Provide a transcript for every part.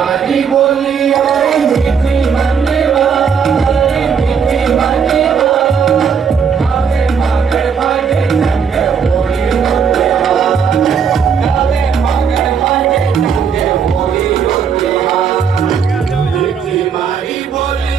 मारी बोली और मीठी मनने वाली मीठी मनने वाले मागे मागे चंगे होली होते गावे मागे मागे चंगे होली होते मीठी मारी बोली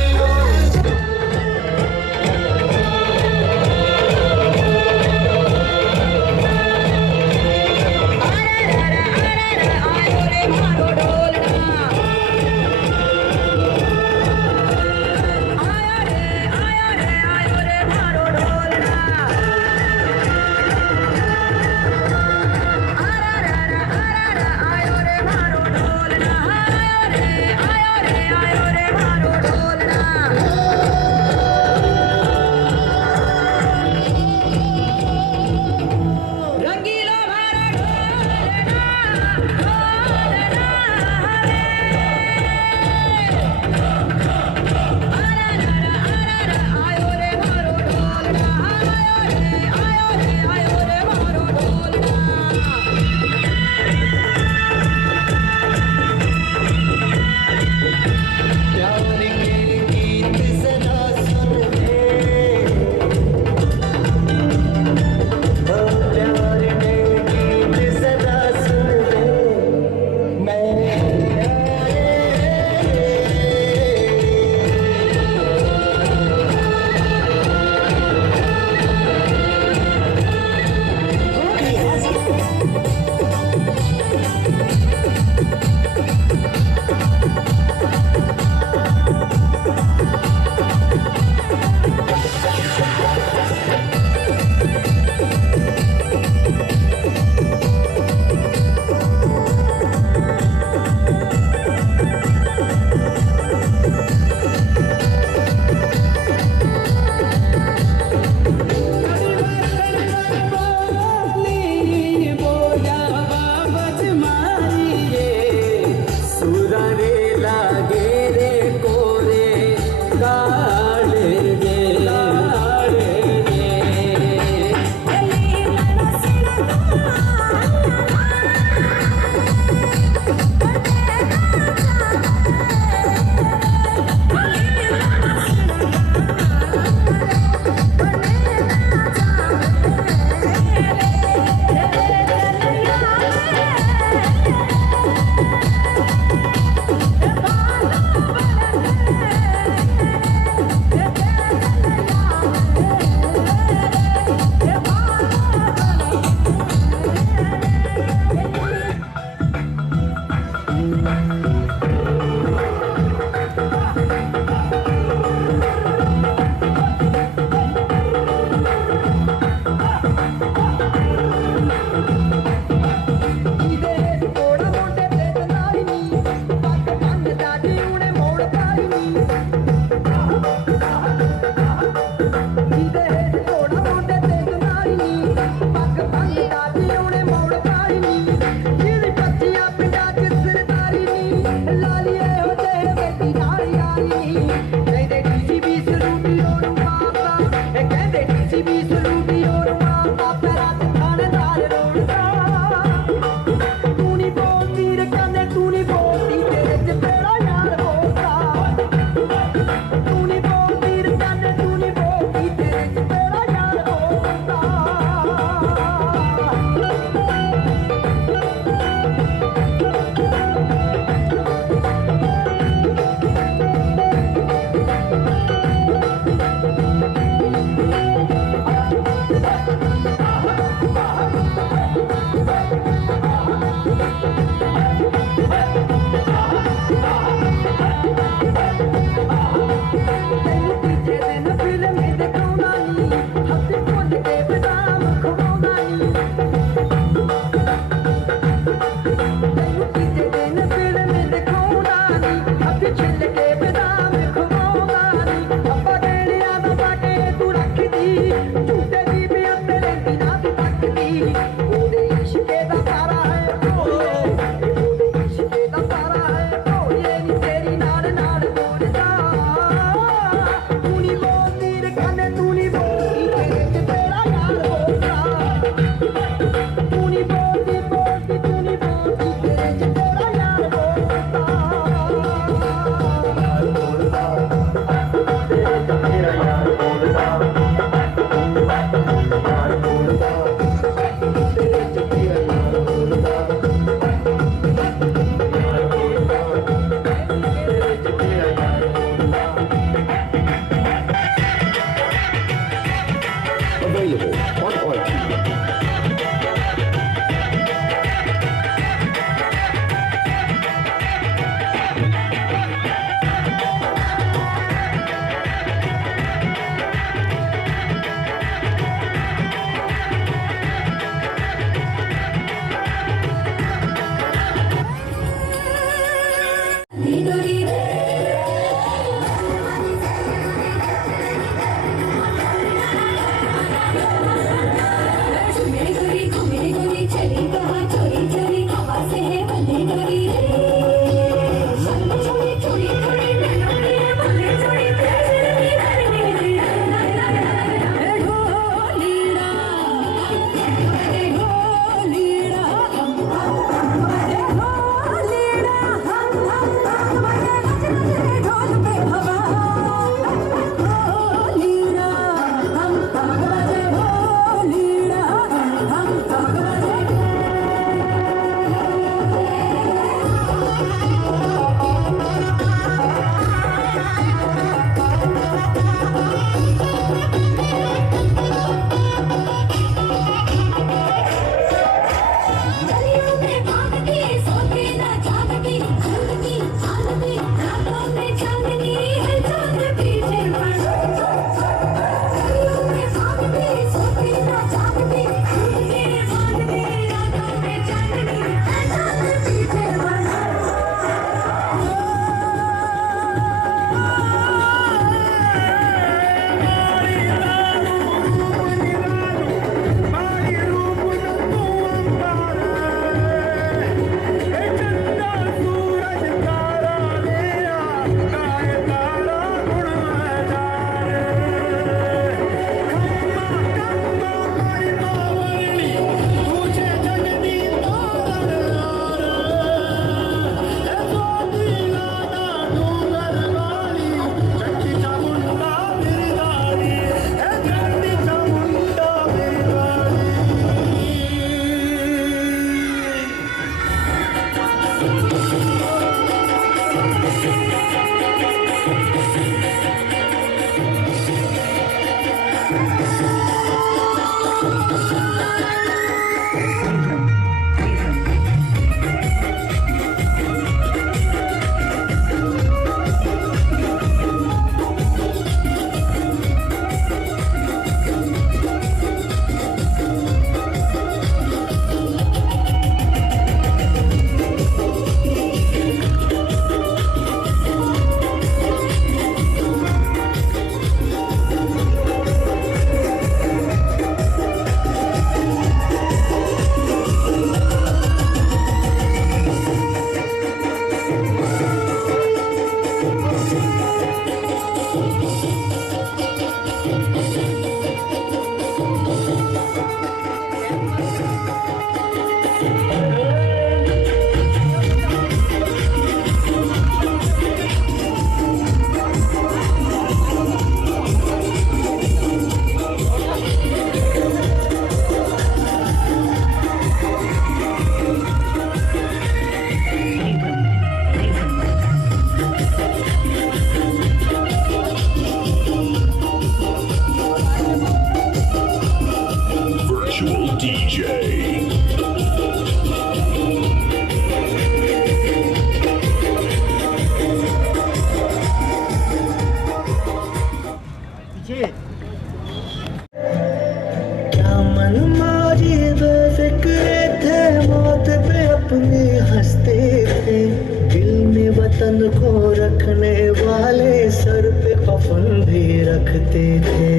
तन को रखने वाले सर पे कफन भी रखते थे।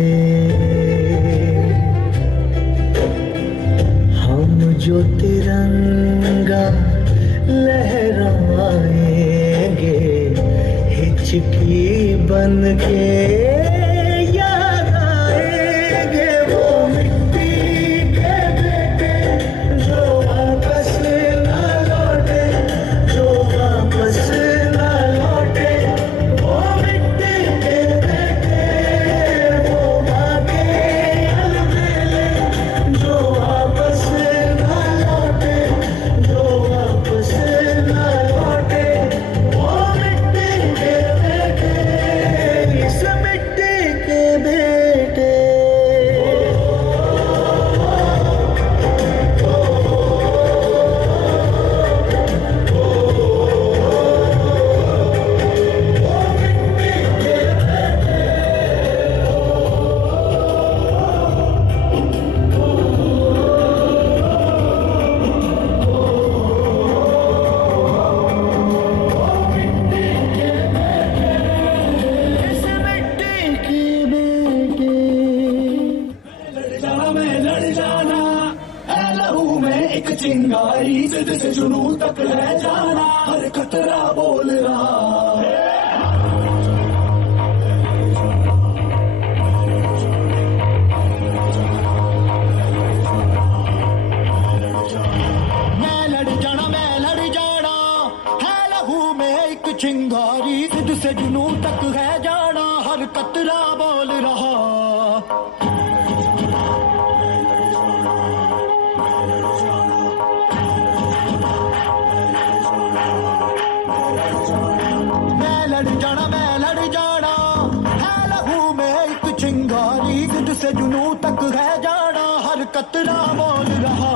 हम जो तिरंगा लहराएंगे हिचकी बन के याद आएंगे वो मिट्टी के बेटे जो वापस ना लौटे, जो वापस ना लौटे। वो मिट्टी के बेटे वो माँ के अलबेले जो वापस ना लौटे, जो वापस ना लौटे। वो मिट्टी के बेटे, इस मिट्टी के बेटे। इस मिट्टी के बेटे। लड़ जाना मैं लड़ जाना, ऐ लहू में एक चिंगारी, जिद से जुनून तक ले जाना, हर खतरा बोल रहा। मैं लड़ जाना है लहू में एक चिंगारी, जिद से जुनून तक है जाना, हर कतरा बोल रहा। मैं लड़ जाना है लहू में एक चिंगारी, जिद से जुनून तक है जाना, हर कतरा बोल रहा।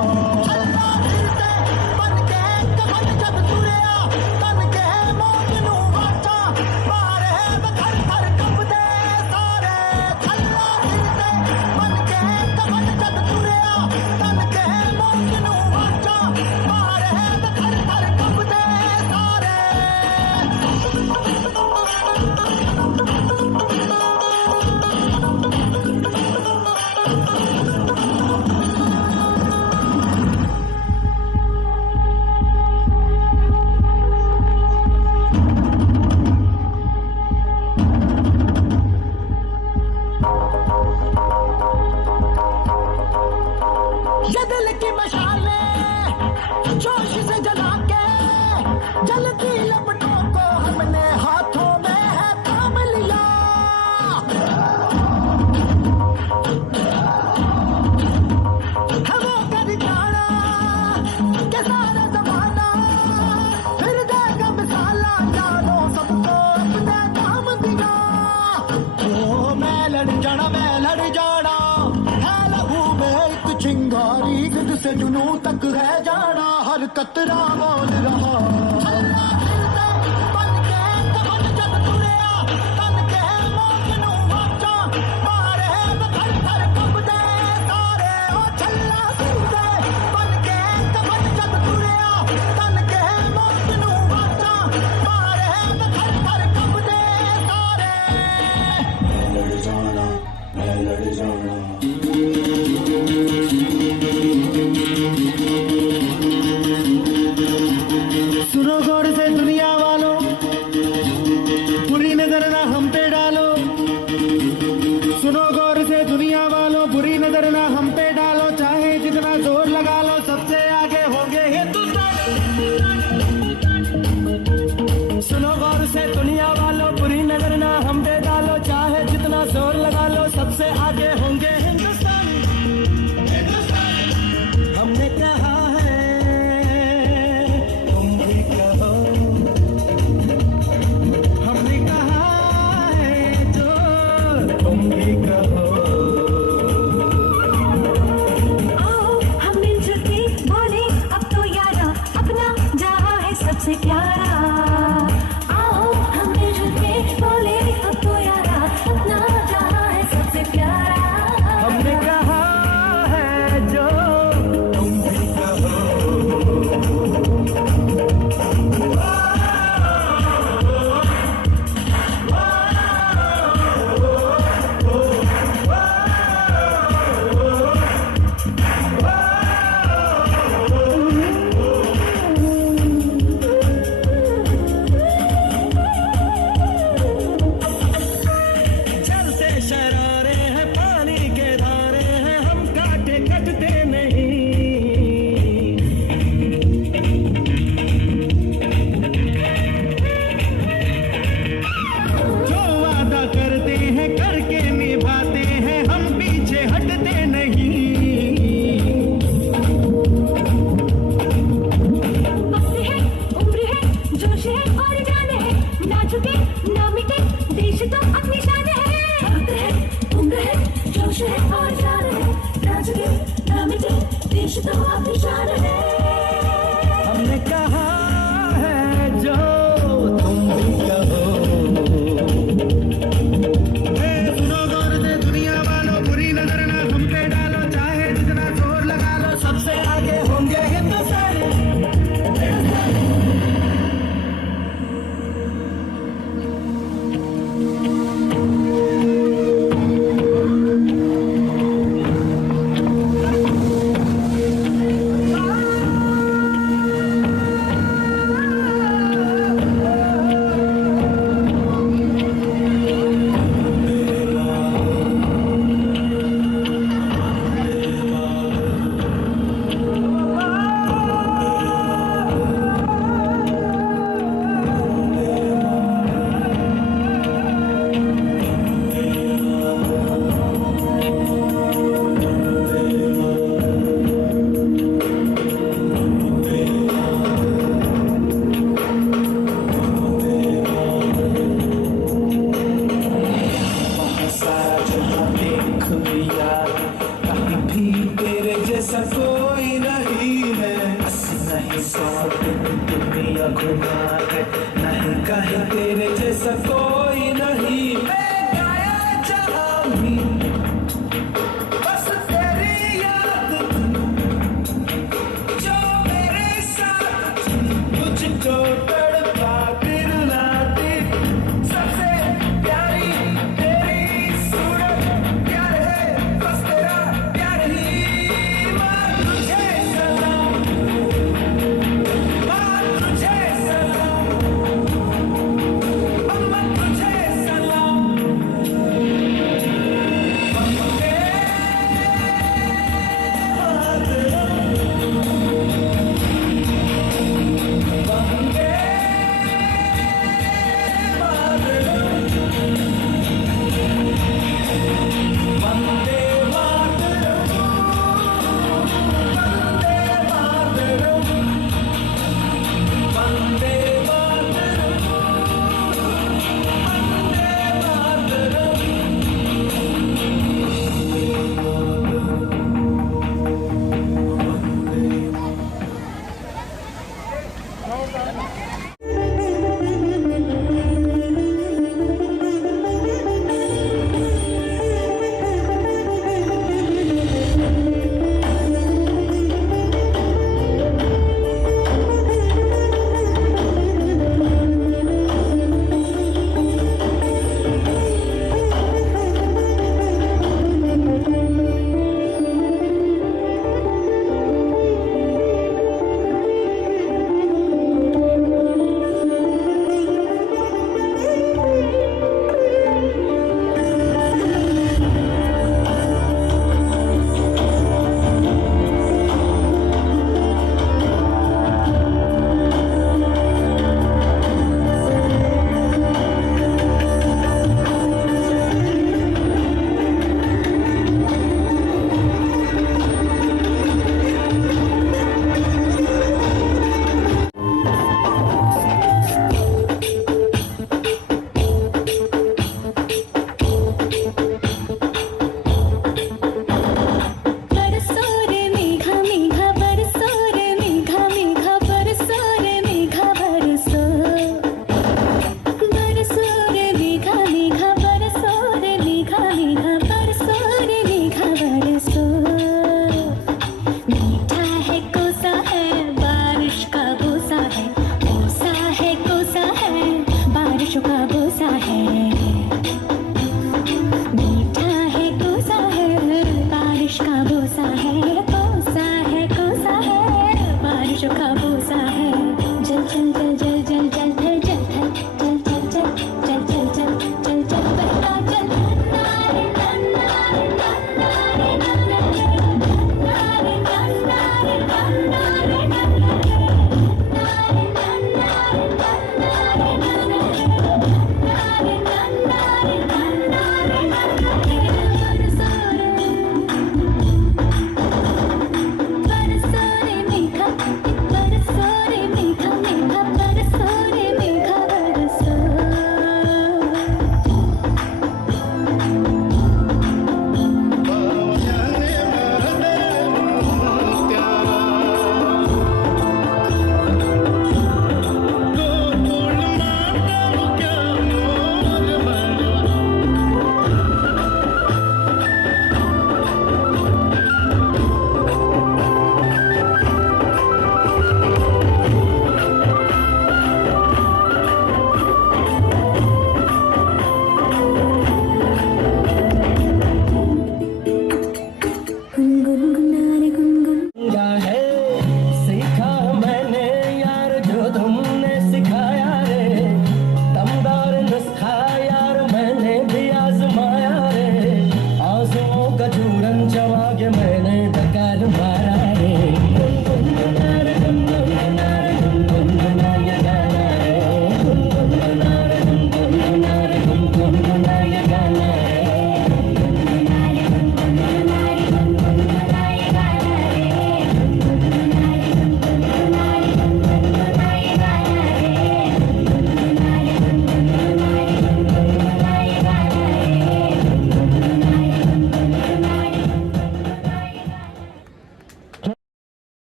ये दिल की मशालें जोश से जला के जलती लपटों को हमने हाथों में है थाम लिया। है वो कर जाना के सारा जमाना, फिर देगा मिसाला, जानो सबको अपने काम दिया। ओ मैं लड़ जाना है लहू में एक चिंगारी, जिद से जुनून तक है जाना, हर कतरा बोल रहा। सुनो गौर से दुनिया वालों, बुरी नजर ना हम पे डालो। सुनो गौर से दुनिया वालों, बुरी नजर ना हम पे डालो, चाहे जितना जोर लगा लो, सबसे आगे होंगे हिंदुस्तानी। सुनो गौर से दुनिया वालों, बुरी नजर ना हम पे डालो, चाहे जितना जोर लगा लो, सबसे आगे होंगे हिंदुस्तानी। हमने कहा है तुम भी कहो, हमने कहा है जो तुम भी कहो। आओ हम मिलजुल के बोले अब तो यारा, अपना जहां है सबसे प्यारा। आओ हम मिलजुल के बोले अब तो यारा, अपना जहां है सबसे प्यारा। ना झुके ना मिटे देश तो अपनी शान है उम्र है उम्र है जोश है और जान है ना झुके ना मिटे देश तो अपनी शान है हमने कहा है जो तुम भी कहो सुनो गौर से दुनिया वालों बुरी नजर ना हम पे डालो चाहे जितना जोर लगा लो सबसे आगे होंगे हिंदुस्तानी कोई नहीं है नहीं सौ दिन दुनिया घुमा है नहीं कहीं तेरे जैसा कोई